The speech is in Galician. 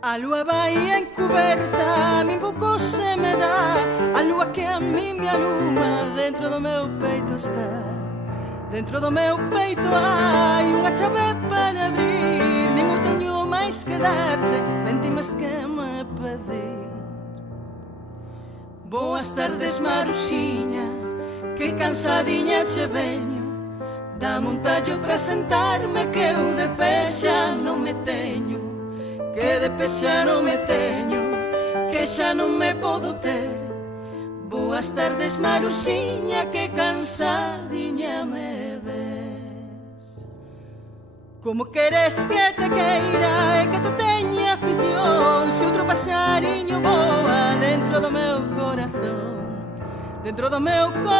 A lúa vai encuberta, a min pouco se me dá. A lúa que a mí me aluma dentro do meu peito está. Dentro do meu peito hai unha chave para abrir. Nin o teño máis que darche, nen ti máis que me pedir. Boas tardes, Maruxiña, que cansadiña che veño. Dame un tallo para sentarme que eu de pé xa non me teño. Que de pé xa non me teño, que xa non me podo ter. Boas tardes, Maruxiña, que cansadiña me ves. Como queres que te queira e que te teña afición se outro paxariño voa dentro do meu corazón, dentro do meu corazón?